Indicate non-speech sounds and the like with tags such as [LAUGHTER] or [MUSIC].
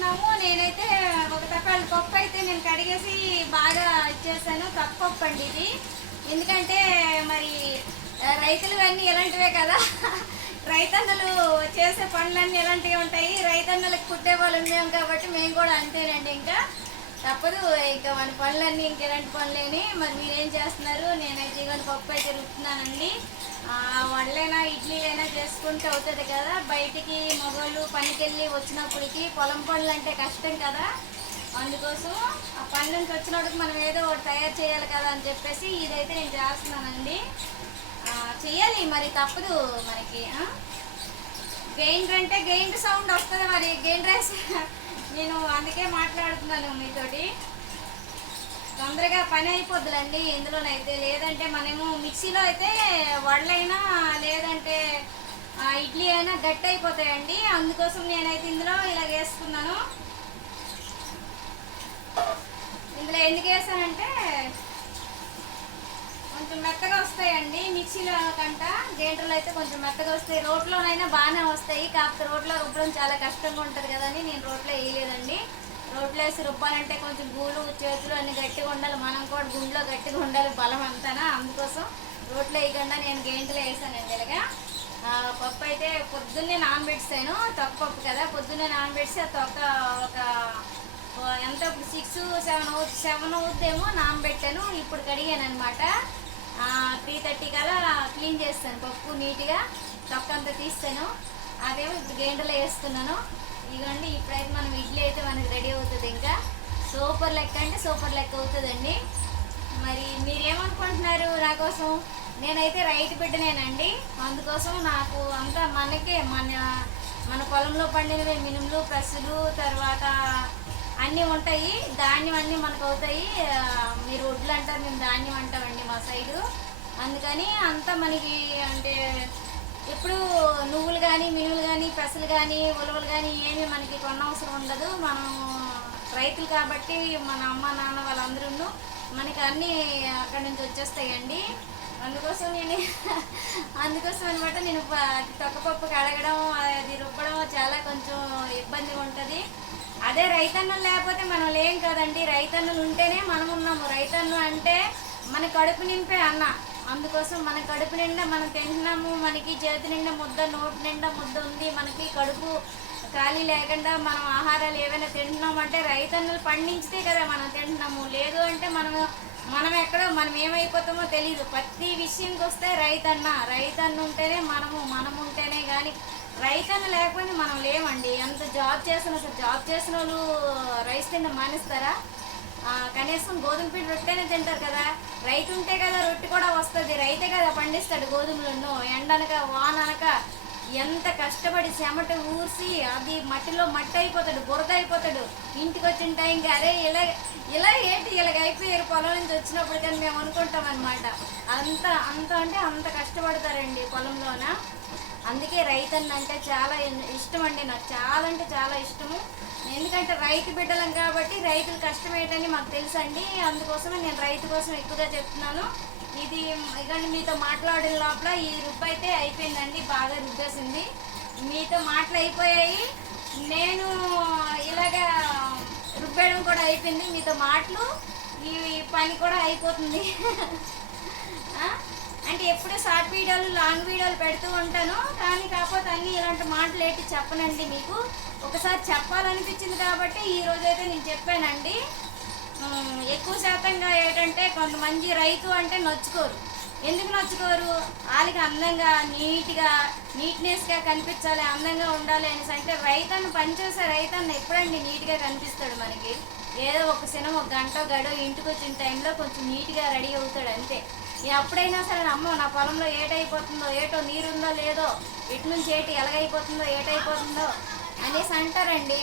చేసుకుంటున్నాము నేనైతే ఒక తప్పాలి పప్పు అయితే నేను కడిగేసి బాగా ఇచ్చేసాను తప్పప్పు అండి ఇది. ఎందుకంటే మరి రైతులు అన్నీ ఇలాంటివే కదా. రైతన్నలు చేసే పనులన్నీ ఎలాంటివి ఉంటాయి. రైతన్నలకు పుట్టే వాళ్ళు ఉన్నాం కాబట్టి మేము కూడా అంతేనండి ఇంకా. తప్పదు ఇంకా మన పనులన్నీ ఇంకెలాంటి పనులేని. మరి మీరేం చేస్తున్నారు? నేనైతే ఇవన్నీ పప్పు అయితే రుస్తున్నానండి ఆ, వడలైనా ఇడ్లీలైనా చేసుకుంటే అవుతుంది కదా. బయటికి మగవాళ్ళు పనికి వెళ్ళి వచ్చినప్పటికి పొలం పనులు అంటే కష్టం కదా. అందుకోసం ఆ పని నుంచి వచ్చినప్పుడు మనం ఏదో ఒకటి తయారు చేయాలి కదా అని చెప్పేసి ఇదైతే నేను చేస్తున్నానండి. చేయాలి మరి తప్పదు మనకి గెయిన్ అంటే గెయిన్ సౌండ్ వస్తుంది మరి గెయిన్ రైస్ నేను అందుకే మాట్లాడుతున్నాను మీతోటి. తొందరగా పని అయిపోద్దులండి ఇందులోనైతే. లేదంటే మనము మిక్సీలో అయితే వడలైనా లేదంటే ఇడ్లీ అయినా గట్టి అయిపోతాయండి. అందుకోసం నేనైతే ఇందులో ఇలా వేసుకున్నాను. ఇందులో ఎందుకు వేసానంటే కొంచెం మెత్తగా వస్తాయండి మిక్సీలో కంట గ్రైండర్లో అయితే కొంచెం మెత్తగా వస్తాయి. రోడ్లోనైనా బాగానే వస్తాయి. కాకపోతే రోడ్లో రుబ్బడం చాలా కష్టంగా ఉంటుంది కదండి. నేను రోడ్లో వేయలేదండి. రోడ్లో వేసి రుబ్బాలంటే కొంచెం గూలు చేతులు అన్ని గట్టిగా ఉండాలి. మనం కూడా గుండెలో గట్టిగా ఉండాలి బలం అంతానా. అందుకోసం రోడ్లో వేయకుండా నేను గేంట్లో వేసానండి ఇలాగా పప్పు అయితే పొద్దున్నే నానబెట్టాను తొక్క పప్పు కదా. పొద్దున్నే నానబెట్టి ఆ తొక్క ఒక ఎంత? సిక్స్ సెవెన్ అవుతుంది సెవెన్ అవుతుందేమో నానబెట్టాను. ఇప్పుడు కడిగాను అనమాట త్రీ థర్టీ కల్లా క్లీన్ చేస్తాను. పప్పు నీట్గా తొక్క అంతా తీస్తాను. అదేమో ఇప్పుడు గేండలో వేస్తున్నాను. ఇదిగోండి ఇప్పుడైతే మనం ఇడ్లీ అయితే మనకి రెడీ అవుతుంది ఇంకా. సూపర్ లెక్క అంటే సూపర్ లెక్క అవుతుందండి. మరి మీరేమనుకుంటున్నారు నా కోసం? నేనైతే రైతు బిడ్డనేనండి. అందుకోసం నాకు అంతా మనకే మన మన పొలంలో పండినవే మినుములు ప్రస్సులు తర్వాత అన్నీ ఉంటాయి. ధాన్యం అన్నీ మనకు అవుతాయి. మీరు వడ్లు అంటారు మేము ధాన్యం అంటామండి మా సైడు. అందుకని అంతా మనకి అంటే ఎప్పుడు నువ్వులు కానీ మినువులు కానీ పెసలు కానీ ఉలవలు కానీ ఏమీ మనకి కొనవసరం ఉండదు. మనం రైతులు కాబట్టి మన అమ్మ నాన్న వాళ్ళందరూ మనకి అన్నీ అక్కడి నుంచి వచ్చేస్తాయండి. అందుకోసం నేను [LAUGHS] అందుకోసం అనమాట నేను తొక్కపప్పు కడగడం అది రుబ్బడం చాలా కొంచెం ఇబ్బందిగా ఉంటుంది. అదే రైతన్నులు లేకపోతే మనం లేం కదండి. రైతన్నులు ఉంటేనే మనం ఉన్నాము. రైతన్ను అంటే మన కడుపు నింపే అన్న. అందుకోసం మన కడుపు నిండా మనం తింటున్నాము. మనకి చేతి నిండా ముద్ద నోటి నిండా ముద్ద ఉంది. మనకి కడుపు ఖాళీ లేకుండా మనం ఆహారాలు ఏవైనా తింటున్నామంటే రైతన్నులు పండించితే కదా మనం తింటున్నాము. లేదు అంటే మనము మనం ఎక్కడో మనం ఏమైపోతామో తెలియదు ప్రతి విషయంకి వస్తే రైతన్న. రైతన్న ఉంటేనే మనము మనం ఉంటేనే కానీ రైతన్న లేకపోతే మనం లేమండి ఎంత జాబ్ చేసిన సార్ జాబ్ చేసిన వాళ్ళు రైస్ తిన్న మానేస్తారా? కనీసం గోధుమ పిండి రొట్టెనే తింటారు కదా. రైతు ఉంటే కదా రొట్టె కూడా వస్తుంది. రైతే కదా పండిస్తాడు గోధుమలను. ఎండనక వాననక ఎంత కష్టపడి చెమట ఊసి అది మట్టిలో మట్టి అయిపోతాడు బురద అయిపోతాడు. ఇంటికి వచ్చిన టైంకి అరే ఇలా ఇలా ఏంటి? ఇలాగ అయిపోయారు పొలం నుంచి వచ్చినప్పుడు కానీ మేము అనుకుంటాం అనమాట అంత అంత అంటే అంత కష్టపడతారండి పొలంలోన? అందుకే రైతు అంటే చాలా ఇష్టం అండి నాకు. చాలా అంటే చాలా ఇష్టము. ఎందుకంటే రైతు బిడ్డలం కాబట్టి రైతుల కష్టం ఏంటని మాకు తెలుసండి. అందుకోసమే నేను రైతు కోసం ఎక్కువగా చెప్తున్నాను. ఇది ఇకండి మీతో మాట్లాడిన లోపల ఈ రుబ్బు అయితే అయిపోయిందండి. బాగా రుబ్బేసింది. మీతో మాటలు అయిపోయాయి. నేను ఇలాగా రుబ్బేయడం కూడా అయిపోయింది. మీతో మాటలు ఈ పని కూడా అయిపోతుంది. [LAUGHS] అంటే ఎప్పుడు షార్ట్ వీడియోలు లాంగ్ వీడియోలు పెడుతూ ఉంటాను. కానీ కాకపోతే అన్నీ ఇలాంటి మాటలు ఏంటి చెప్పనండి మీకు. ఒకసారి చెప్పాలనిపించింది కాబట్టి ఈ రోజైతే నేను చెప్పానండి. ఎక్కువ శాతంగా ఏంటంటే కొంతమంది రైతు అంటే నొచ్చుకోరు. ఎందుకు నొచ్చుకోరు? వాళ్ళకి అందంగా నీట్గా నీట్నెస్గా కనిపించాలి అందంగా ఉండాలి అనేసి అంటే రైతన్న పనిచేసే రైతన్న ఎప్పుడండి నీట్గా కనిపిస్తాడు మనకి? ఏదో ఒక సినిమా ఒక గంట గడో ఇంటికి వచ్చిన టైంలో కొంచెం నీట్గా రెడీ అవుతాడు అంతే. ఎప్పుడైనా సరే అమ్మో నా పొలంలో ఏటైపోతుందో ఏటో నీరుందో లేదో ఇటు నుంచి ఏటి ఎలాగైపోతుందో ఏటైపోతుందో అనేసి అంటారండి.